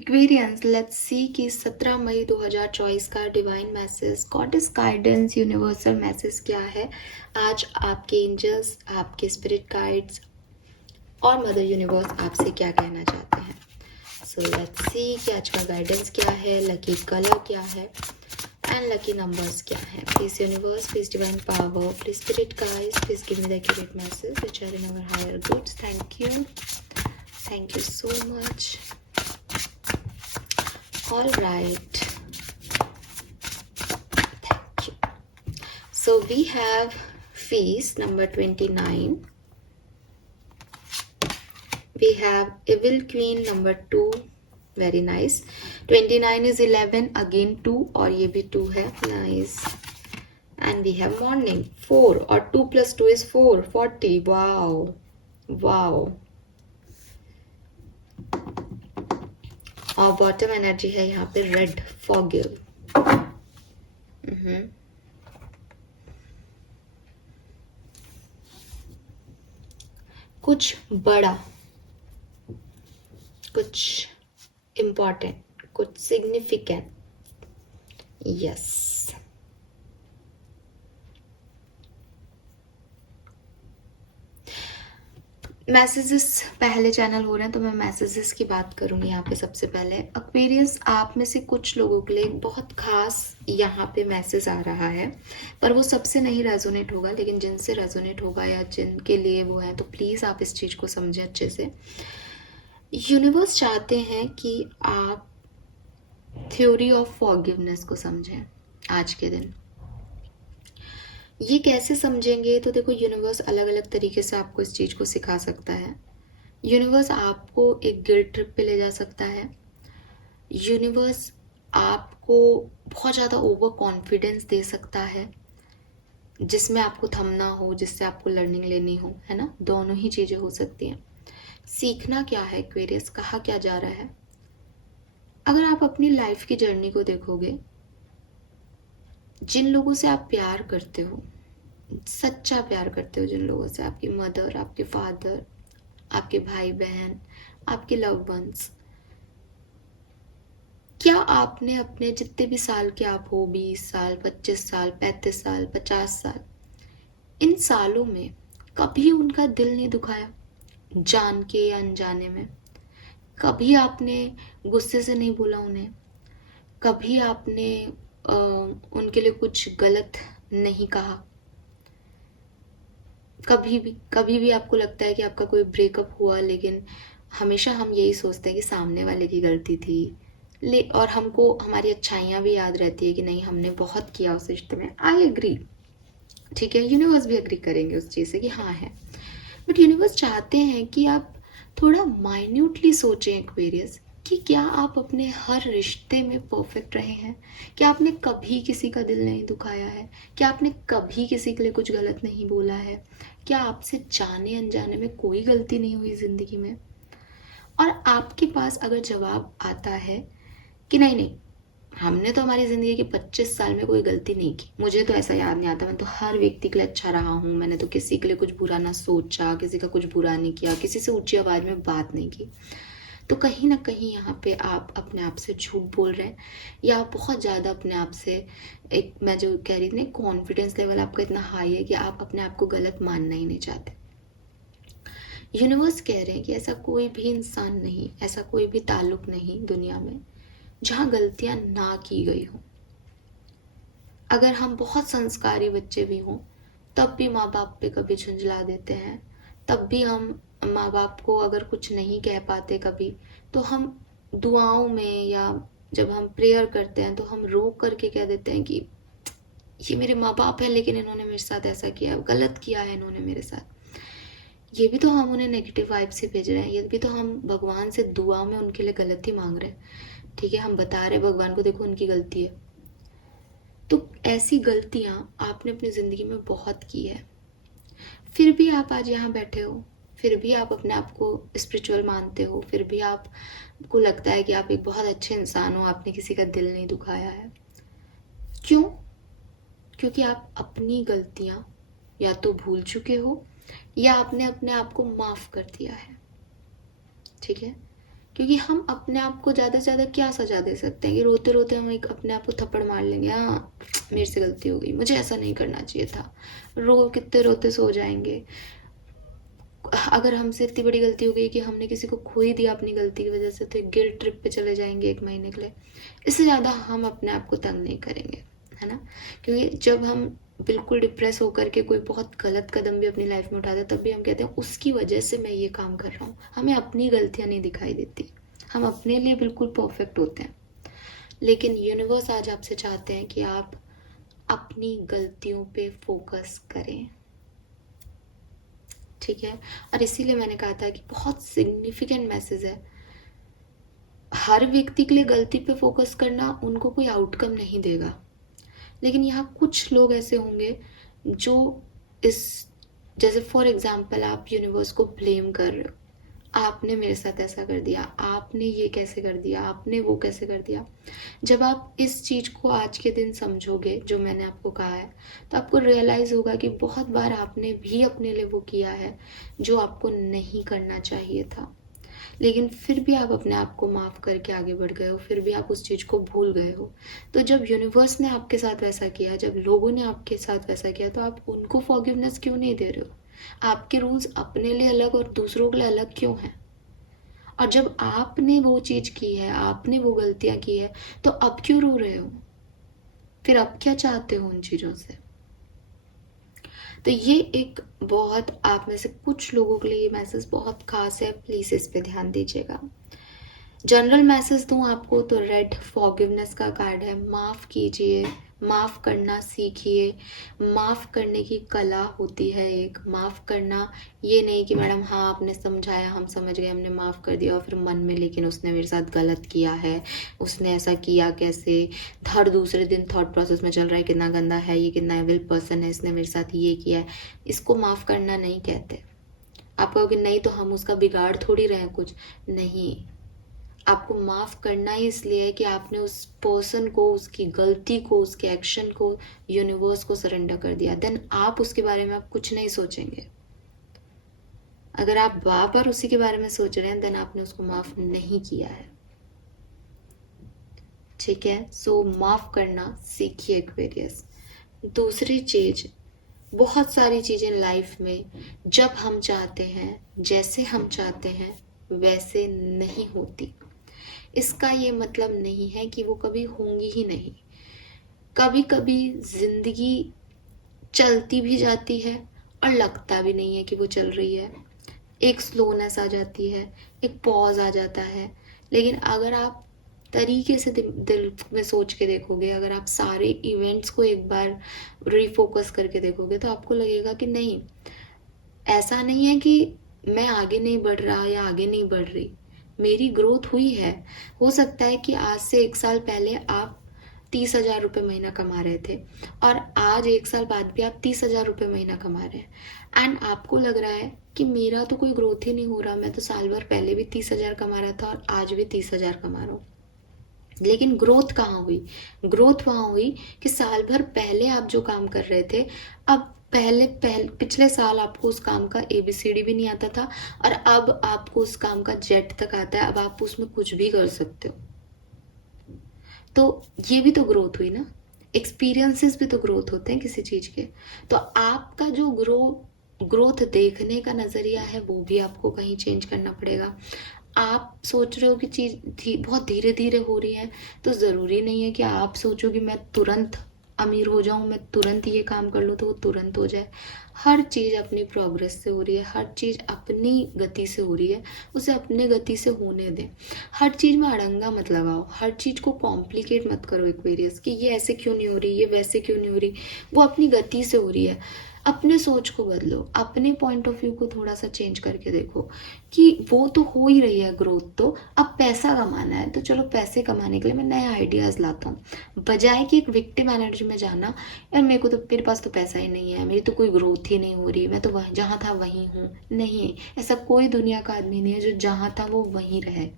Aquarians, let's see कि 17 मई 2024 का divine message, goddess guidance, universal message क्या है आज आपके एंजल्स, आपके स्पिरिट गाइड्स और मदर यूनिवर्स आपसे क्या कहना चाहते हैं। सो लेट्स सी कि आज का गाइडेंस क्या है, लकी कलर क्या है एंड लकी नंबर्स क्या है। Please universe, please divine power, please spirit guides, please give me the accurate message which are in our higher goods. Thank you so much. All right, thank you. So we have feast number 29. We have evil queen number 2. Very nice. 29 is 11, again 2 और ये भी 2 है. Nice. And we have morning 4 और 2 plus 2 is 4. 40. Wow. Wow. और bottom energy है यहाँ पे red, forgive. कुछ बड़ा, कुछ इम्पॉर्टेंट, कुछ सिग्निफिकेंट। यस, मैसेजेस पहले चैनल हो रहे हैं तो मैं मैसेजेस की बात करूंगी यहाँ पे। सबसे पहले एक्वेरियस, आप में से कुछ लोगों के लिए एक बहुत खास यहाँ पे मैसेज आ रहा है, पर वो सबसे नहीं रेजोनेट होगा, लेकिन जिनसे रेजोनेट होगा या जिनके लिए वो है तो प्लीज़ आप इस चीज़ को समझें अच्छे से। यूनिवर्स चाहते हैं कि आप थ्योरी ऑफ फॉरगिवनेस को समझें आज के दिन। ये कैसे समझेंगे तो देखो, यूनिवर्स अलग अलग तरीके से आपको इस चीज़ को सिखा सकता है। यूनिवर्स आपको एक गिल्ट ट्रिप पे ले जा सकता है। यूनिवर्स आपको बहुत ज़्यादा ओवर कॉन्फिडेंस दे सकता है जिसमें आपको थमना हो, जिससे आपको लर्निंग लेनी हो, है ना। दोनों ही चीज़ें हो सकती हैं। सीखना क्या है एक्वेरियस, कहा क्या जा रहा है। अगर आप अपनी लाइफ की जर्नी को देखोगे, जिन लोगों से आप प्यार करते हो, सच्चा प्यार करते हो, जिन लोगों से, आपकी मदर, आपके फादर, आपके भाई बहन, आपके लव वंस, क्या आपने अपने जितने भी साल के आप हो, 20 साल, 25 साल, 35 साल, 50 साल, इन सालों में कभी उनका दिल नहीं दुखाया, जान के या अनजाने में। कभी आपने गुस्से से नहीं बोला उन्हें, कभी आपने उनके लिए कुछ गलत नहीं कहा। कभी भी आपको लगता है कि आपका कोई ब्रेकअप हुआ, लेकिन हमेशा हम यही सोचते हैं कि सामने वाले की गलती थी, और हमको हमारी अच्छाइयाँ भी याद रहती है कि नहीं, हमने बहुत किया उस रिश्ते में। आई एग्री, ठीक है, यूनिवर्स भी एग्री करेंगे उस चीज़ से कि हाँ है। बट यूनिवर्स चाहते हैं कि आप थोड़ा माइन्यूटली सोचें एक्वेरियस, कि क्या आप अपने हर रिश्ते में परफेक्ट रहे हैं। क्या आपने कभी किसी का दिल नहीं दुखाया है। क्या आपने कभी किसी के लिए कुछ गलत नहीं बोला है। क्या आपसे जाने अनजाने में कोई गलती नहीं हुई ज़िंदगी में। और आपके पास अगर जवाब आता है कि नहीं नहीं, हमने तो हमारी ज़िंदगी के 25 साल में कोई गलती नहीं की, मुझे तो ऐसा याद नहीं आता, मैं तो हर व्यक्ति के लिए अच्छा रहा हूँ, मैंने तो किसी के लिए कुछ बुरा ना सोचा, किसी का कुछ बुरा नहीं किया, किसी से ऊंची आवाज़ में बात नहीं की, तो कहीं ना कहीं यहाँ पे आप अपने आप से झूठ बोल रहे हैं, या आप बहुत ज़्यादा अपने आप से, एक मैं जो कह रही थी ना, कॉन्फिडेंस लेवल आपका इतना हाई है कि आप अपने आप को गलत मानना ही नहीं चाहते। यूनिवर्स कह रहे हैं कि ऐसा कोई भी इंसान नहीं, ऐसा कोई भी ताल्लुक नहीं दुनिया में जहाँ गलतियाँ ना की गई हो। अगर हम बहुत संस्कारी बच्चे भी हों, तब भी माँ बाप पे कभी झुंझला देते हैं, तब भी हम माँ बाप को अगर कुछ नहीं कह पाते कभी, तो हम दुआओं में या जब हम प्रेयर करते हैं तो हम रो करके कह देते हैं कि ये मेरे माँ बाप है, लेकिन इन्होंने मेरे साथ ऐसा किया, गलत किया है इन्होंने मेरे साथ। ये भी तो हम उन्हें नेगेटिव वाइब से भेज रहे हैं, ये भी तो हम भगवान से दुआ में उनके लिए गलत ही मांग रहे हैं। ठीक है, हम बता रहे भगवान को, देखो उनकी गलती है। तो ऐसी गलतियाँ आपने अपनी ज़िंदगी में बहुत की है, फिर भी आप आज यहाँ बैठे हो, फिर भी आप अपने आप को स्पिरिचुअल मानते हो, फिर भी आपको लगता है कि आप एक बहुत अच्छे इंसान हो, आपने किसी का दिल नहीं दुखाया है। क्यों? क्योंकि आप अपनी गलतियाँ या तो भूल चुके हो, या आपने अपने आप को माफ़ कर दिया है। ठीक है, क्योंकि हम अपने आप को ज़्यादा से ज़्यादा क्या सजा दे सकते हैं कि रोते रोते हम एक अपने आप को थप्पड़ मार लेंगे, हाँ मेरे से गलती हो गई, मुझे ऐसा नहीं करना चाहिए था, रो कितने रोते सो जाएंगे। अगर हमसे इतनी बड़ी गलती हो गई कि हमने किसी को खो ही दिया अपनी गलती की वजह से, तो एक गिल्ट ट्रिप पे चले जाएंगे 1 महीने के लिए। इससे ज़्यादा हम अपने आप को तंग नहीं करेंगे, है ना। क्योंकि जब हम बिल्कुल डिप्रेस होकर के कोई बहुत गलत कदम भी अपनी लाइफ में उठाते हैं, तब भी हम कहते हैं उसकी वजह से मैं ये काम कर रहा हूँ। हमें अपनी गलतियाँ नहीं दिखाई देती, हम अपने लिए बिल्कुल परफेक्ट होते हैं। लेकिन यूनिवर्स आज आपसे चाहते हैं कि आप अपनी गलतियों पे फोकस करें, ठीक है। और इसीलिए मैंने कहा था कि बहुत सिग्निफिकेंट मैसेज है। हर व्यक्ति के लिए गलती पे फोकस करना उनको कोई आउटकम नहीं देगा, लेकिन यहाँ कुछ लोग ऐसे होंगे जो इस, जैसे फॉर एग्जाम्पल आप यूनिवर्स को ब्लेम कर रहे हो, आपने मेरे साथ ऐसा कर दिया, आपने ये कैसे कर दिया, आपने वो कैसे कर दिया। जब आप इस चीज़ को आज के दिन समझोगे जो मैंने आपको कहा है, तो आपको रियलाइज़ होगा कि बहुत बार आपने भी अपने लिए वो किया है जो आपको नहीं करना चाहिए था, लेकिन फिर भी आप अपने आप को माफ़ करके आगे बढ़ गए हो, फिर भी आप उस चीज़ को भूल गए हो। तो जब यूनिवर्स ने आपके साथ वैसा किया, जब लोगों ने आपके साथ वैसा किया, तो आप उनको फॉरगिवनेस क्यों नहीं दे रहे हो? आपके रूल्स अपने लिए अलग और दूसरों के लिए अलग क्यों हैं? और जब आपने वो चीज़ की है, आपने वो गलतियाँ की है, तो अब क्यों रो रहे हो? फिर अब क्या चाहते हो उन चीज़ों से? तो ये एक बहुत, आप में से कुछ लोगों के लिए ये मैसेज बहुत खास है, प्लीज़ इस पे ध्यान दीजिएगा। जनरल मैसेज दूं आपको तो रेड फॉरगिवनेस का कार्ड है। माफ़ कीजिए, माफ़ करना सीखिए। माफ़ करने की कला होती है एक। माफ़ करना ये नहीं कि मैडम हाँ आपने समझाया, हम समझ गए, हमने माफ़ कर दिया, और फिर मन में लेकिन उसने मेरे साथ गलत किया है, उसने ऐसा किया कैसे, हर दूसरे दिन थॉट प्रोसेस में चल रहा है कितना गंदा है ये, कितना एविल पर्सन है, इसने मेरे साथ ये किया है। इसको माफ़ करना नहीं कहते। आप कहोगे नहीं तो हम उसका बिगाड़ थोड़ी रहे कुछ, नहीं। आपको माफ़ करना ही इसलिए है कि आपने उस पर्सन को, उसकी गलती को, उसके एक्शन को यूनिवर्स को सरेंडर कर दिया। देन आप उसके बारे में आप कुछ नहीं सोचेंगे। अगर आप बार बार उसी के बारे में सोच रहे हैं, देन आपने उसको माफ़ नहीं किया है, ठीक है। सो माफ़ करना सीखिए एक्वेरियस। दूसरी चीज़, बहुत सारी चीज़ें लाइफ में जब हम चाहते हैं, जैसे हम चाहते हैं, वैसे नहीं होती। इसका ये मतलब नहीं है कि वो कभी होंगी ही नहीं। कभी कभी जिंदगी चलती भी जाती है और लगता भी नहीं है कि वो चल रही है। एक स्लोनेस आ जाती है, एक पॉज आ जाता है। लेकिन अगर आप तरीके से दिल में सोच के देखोगे, अगर आप सारे इवेंट्स को एक बार रिफोकस करके देखोगे, तो आपको लगेगा कि नहीं, ऐसा नहीं है कि मैं आगे नहीं बढ़ रहा या आगे नहीं बढ़ रही, मेरी ग्रोथ हुई है। हो सकता है कि आज से 1 साल पहले आप 30,000 रुपये महीना कमा रहे थे, और आज 1 साल बाद भी आप 30,000 रुपये महीना कमा रहे हैं, एंड आपको लग रहा है कि मेरा तो कोई ग्रोथ ही नहीं हो रहा, मैं तो साल भर पहले भी 30,000 कमा रहा था और आज भी 30,000 कमा रहा हूँ। लेकिन ग्रोथ कहाँ हुई? ग्रोथ वहाँ हुई कि साल भर पहले आप जो काम कर रहे थे, अब पिछले साल आपको उस काम का ABCD भी नहीं आता था, और अब आपको उस काम का जेड तक आता है। अब आप उसमें कुछ भी कर सकते हो। तो ये भी तो ग्रोथ हुई ना। एक्सपीरियंसेस भी तो ग्रोथ होते हैं किसी चीज़ के। तो आपका जो ग्रोथ देखने का नज़रिया है, वो भी आपको कहीं चेंज करना पड़ेगा। आप सोच रहे हो कि चीज़ बहुत धीरे धीरे हो रही है, तो ज़रूरी नहीं है कि आप सोचो कि मैं तुरंत अमीर हो जाऊं, मैं तुरंत ये काम कर लूँ तो वो तुरंत हो जाए। हर चीज़ अपनी प्रोग्रेस से हो रही है, हर चीज़ अपनी गति से हो रही है, उसे अपने गति से होने दें। हर चीज़ में अड़ंगा मत लगाओ, हर चीज़ को कॉम्प्लिकेट मत करो एक्वेरियस, कि ये ऐसे क्यों नहीं हो रही, ये वैसे क्यों नहीं हो रही। वो अपनी गति से हो रही है। अपने सोच को बदलो, अपने पॉइंट ऑफ व्यू को थोड़ा सा चेंज करके देखो कि वो तो हो ही रही है ग्रोथ। तो अब पैसा कमाना है, तो चलो पैसे कमाने के लिए मैं नए आइडियाज़ लाता हूँ, बजाय कि एक विक्टिम एनर्जी में जाना, यार मेरे को तो, मेरे पास तो पैसा ही नहीं है, मेरी तो कोई ग्रोथ ही नहीं हो रही, मैं तो वह जहाँ था वहीं हूँ। नहीं, ऐसा कोई दुनिया का आदमी नहीं है जो जहाँ था वो वहीं रहे।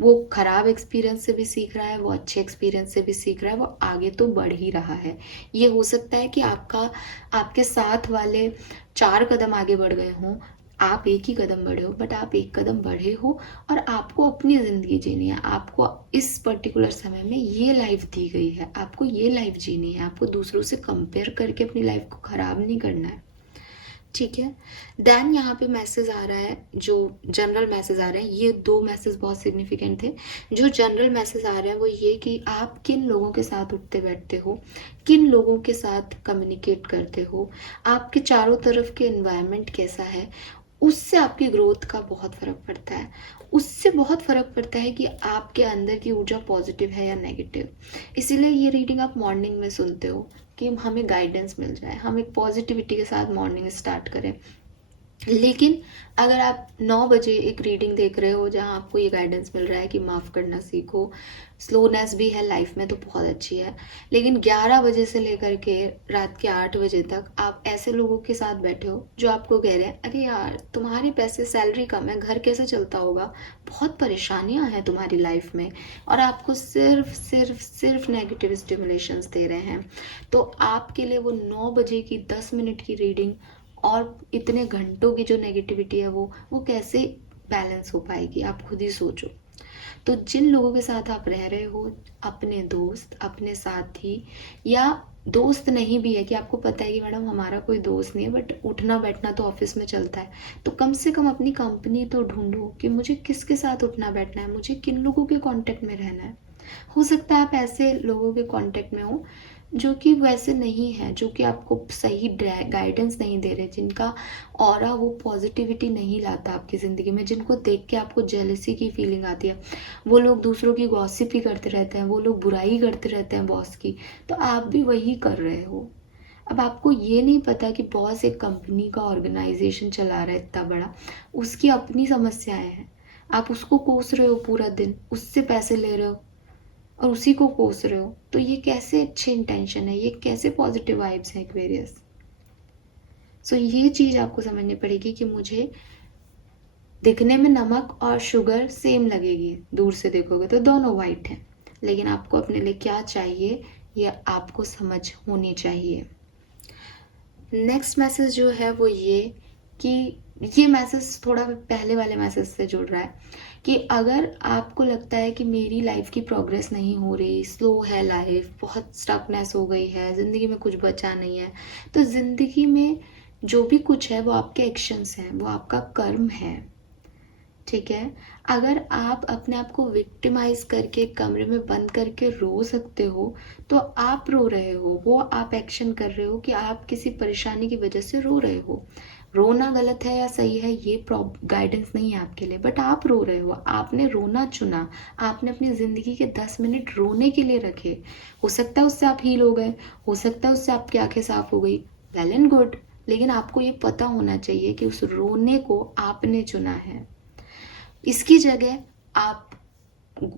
वो खराब एक्सपीरियंस से भी सीख रहा है, वो अच्छे एक्सपीरियंस से भी सीख रहा है, वो आगे तो बढ़ ही रहा है। ये हो सकता है कि आपके साथ वाले 4 कदम आगे बढ़ गए हों, आप एक ही कदम बढ़े हो, बट आप एक कदम बढ़े हो और आपको अपनी ज़िंदगी जीनी है। आपको इस पर्टिकुलर समय में ये लाइफ दी गई है, आपको ये लाइफ जीनी है। आपको दूसरों से कंपेयर करके अपनी लाइफ को ख़राब नहीं करना है, ठीक है। देन यहाँ पे मैसेज आ रहा है, जो जनरल मैसेज आ रहे हैं, ये 2 मैसेज बहुत सिग्निफिकेंट थे। जो जनरल मैसेज आ रहे हैं वो ये कि आप किन लोगों के साथ उठते बैठते हो, किन लोगों के साथ कम्युनिकेट करते हो, आपके चारों तरफ के एनवायरनमेंट कैसा है, उससे आपकी ग्रोथ का बहुत फ़र्क पड़ता है। उससे बहुत फ़र्क पड़ता है कि आपके अंदर की ऊर्जा पॉजिटिव है या नेगेटिव। इसीलिए ये रीडिंग आप मॉर्निंग में सुनते हो कि हमें गाइडेंस मिल जाए, हम एक पॉजिटिविटी के साथ मॉर्निंग स्टार्ट करें। लेकिन अगर आप 9 बजे एक रीडिंग देख रहे हो जहाँ आपको ये गाइडेंस मिल रहा है कि माफ़ करना सीखो, स्लोनेस भी है लाइफ में तो बहुत अच्छी है, लेकिन 11 बजे से लेकर के रात के 8 बजे तक आप ऐसे लोगों के साथ बैठे हो जो आपको कह रहे हैं अरे यार तुम्हारे पैसे, सैलरी कम है, घर कैसे चलता होगा, बहुत परेशानियां हैं तुम्हारी लाइफ में, और आपको सिर्फ सिर्फ सिर्फ नेगेटिव स्टिमुलेशंस दे रहे हैं। तो आपके लिए वो 9 बजे की 10 मिनट की रीडिंग और इतने घंटों की जो नेगेटिविटी है वो कैसे बैलेंस हो पाएगी, आप खुद ही सोचो। तो जिन लोगों के साथ आप रह रहे हो, अपने दोस्त, अपने साथी, या दोस्त नहीं भी है कि आपको पता है कि मैडम हमारा कोई दोस्त नहीं है बट उठना बैठना तो ऑफिस में चलता है, तो कम से कम अपनी कंपनी तो ढूंढो कि मुझे किसके साथ उठना बैठना है, मुझे किन लोगों के कांटेक्ट में रहना है। हो सकता है आप ऐसे लोगों के कांटेक्ट में हो जो कि वैसे नहीं है, जो कि आपको सही गाइडेंस नहीं दे रहे, जिनका ऑरा वो पॉजिटिविटी नहीं लाता आपकी ज़िंदगी में, जिनको देख के आपको जेलसी की फीलिंग आती है। वो लोग दूसरों की गॉसिप ही करते रहते हैं, वो लोग बुराई करते रहते हैं बॉस की, तो आप भी वही कर रहे हो। अब आपको ये नहीं पता कि बॉस एक कंपनी का ऑर्गेनाइजेशन चला रहा है इतना बड़ा, उसकी अपनी समस्याएं हैं, आप उसको कोस रहे हो पूरा दिन, उससे पैसे ले रहे हो और उसी को कोस रहे हो, तो ये कैसे अच्छे इंटेंशन है, ये कैसे पॉजिटिव वाइब्स हैं एक्वेरियस। सो ये चीज़ आपको समझनी पड़ेगी कि मुझे दिखने में नमक और शुगर सेम लगेगी, दूर से देखोगे तो दोनों वाइट हैं, लेकिन आपको अपने लिए क्या चाहिए ये आपको समझ होनी चाहिए। नेक्स्ट मैसेज जो है वो ये कि ये मैसेज थोड़ा पहले वाले मैसेज से जुड़ रहा है कि अगर आपको लगता है कि मेरी लाइफ की प्रोग्रेस नहीं हो रही, स्लो है लाइफ, बहुत स्टकनेस हो गई है, ज़िंदगी में कुछ बचा नहीं है, तो ज़िंदगी में जो भी कुछ है वो आपके एक्शंस हैं, वो आपका कर्म है, ठीक है। अगर आप अपने आप को विक्टिमाइज करके कमरे में बंद करके रो सकते हो तो आप रो रहे हो, वो आप एक्शन कर रहे हो कि आप किसी परेशानी की वजह से रो रहे हो। रोना गलत है या सही है ये गाइडेंस नहीं है आपके लिए, बट आप रो रहे हो, आपने रोना चुना, आपने अपनी ज़िंदगी के 10 मिनट रोने के लिए रखे। हो सकता है उससे आप हील हो गए, हो सकता है उससे आपकी आंखें साफ हो गई, वेल एंड गुड, लेकिन आपको ये पता होना चाहिए कि उस रोने को आपने चुना है। इसकी जगह आप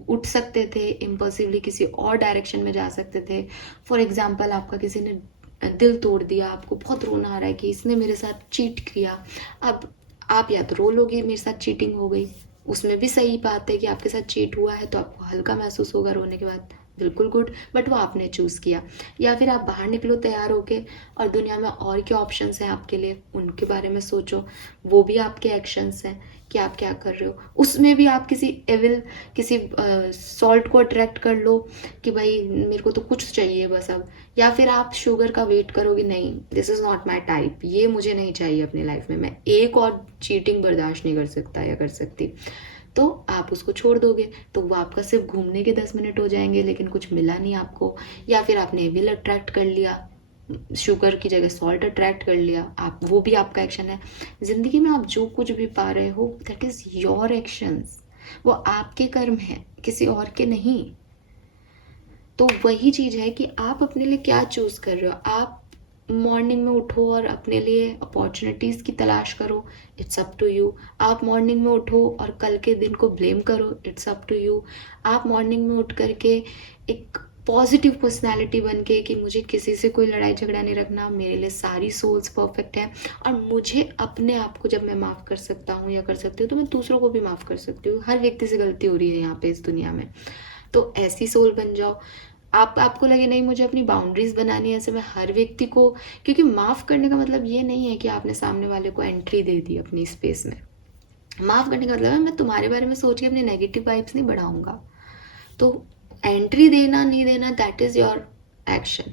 उठ सकते थे, इम्पल्सिवली किसी और डायरेक्शन में जा सकते थे। फॉर एग्जाम्पल आपका किसी ने दिल तोड़ दिया, आपको बहुत रोना आ रहा है कि इसने मेरे साथ चीट किया, अब आप या तो रो लोगे मेरे साथ चीटिंग हो गई, उसमें भी सही बात है कि आपके साथ चीट हुआ है तो आपको हल्का महसूस होगा रोने के बाद, बिल्कुल गुड, बट वो आपने चूज़ किया। या फिर आप बाहर निकलो तैयार होके और दुनिया में और क्या ऑप्शंस हैं आपके लिए, उनके बारे में सोचो, वो भी आपके एक्शंस हैं कि आप क्या कर रहे हो। उसमें भी आप किसी एविल, किसी सॉल्ट को अट्रैक्ट कर लो कि भाई मेरे को तो कुछ चाहिए बस अब, या फिर आप शुगर का वेट करोगे, नहीं this is not my type, ये मुझे नहीं चाहिए अपनी लाइफ में, मैं एक और चीटिंग बर्दाश्त नहीं कर सकता या कर सकती, तो आप उसको छोड़ दोगे, तो वो आपका सिर्फ घूमने के 10 मिनट हो जाएंगे लेकिन कुछ मिला नहीं आपको। या फिर आपने एविल अट्रैक्ट कर लिया, शुगर की जगह सॉल्ट अट्रैक्ट कर लिया, आप वो भी आपका एक्शन है। ज़िंदगी में आप जो कुछ भी पा रहे हो दैट इज़ योर एक्शंस, वो आपके कर्म हैं, किसी और के नहीं। तो वही चीज़ है कि आप अपने लिए क्या चूज़ कर रहे हो। आप मॉर्निंग में उठो और अपने लिए अपॉर्चुनिटीज़ की तलाश करो, इट्स अप टू यू। आप मॉर्निंग में उठो और कल के दिन को ब्लेम करो, इट्स अप टू यू। आप मॉर्निंग में उठ करके एक पॉजिटिव पर्सनैलिटी बन के कि मुझे किसी से कोई लड़ाई झगड़ा नहीं रखना, मेरे लिए सारी सोल्स परफेक्ट है, और मुझे अपने आप को जब मैं माफ़ कर सकता हूँ या कर सकती हूँ तो मैं दूसरों को भी माफ़ कर सकती हूँ। हर व्यक्ति से गलती हो रही है यहाँ पे इस दुनिया में, तो ऐसी सोल बन जाओ। आपको लगे नहीं मुझे अपनी बाउंड्रीज बनानी है, ऐसे मैं हर व्यक्ति को, क्योंकि माफ़ करने का मतलब ये नहीं है कि आपने सामने वाले को एंट्री दे दी अपनी स्पेस में। माफ़ करने का मतलब है मैं तुम्हारे बारे में सोच के अपने नेगेटिव वाइब्स नहीं बढ़ाऊंगा। तो एंट्री देना नहीं देना that is your action,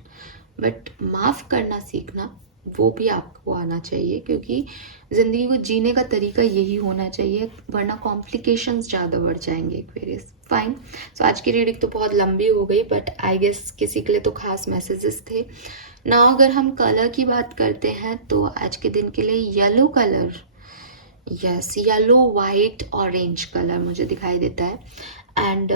but माफ़ करना सीखना वो भी आपको आना चाहिए, क्योंकि ज़िंदगी को जीने का तरीका यही होना चाहिए, वरना कॉम्प्लिकेशंस ज़्यादा बढ़ जाएंगे एक वेरियस। फाइन। सो आज की रीडिंग तो बहुत लंबी हो गई, बट आई गेस किसी के लिए तो खास मैसेजेस थे ना। अगर हम कलर की बात करते हैं तो आज के दिन के लिए yellow colour, yes yellow white orange colour मुझे दिखाई देता है। एंड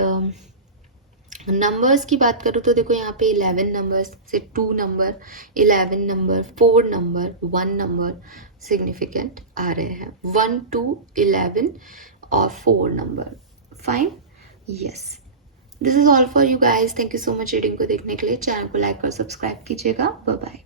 नंबर्स की बात करूँ तो देखो यहाँ पे 11 नंबर्स से 2 number, 11 number, 4 number, 1 number significant आ रहे हैं। 1, 2, 11 और 4 number. Fine, yes. This is all for you guys. Thank you so much reading को देखने के लिए। चैनल को लाइक और सब्सक्राइब कीजिएगा। Bye bye.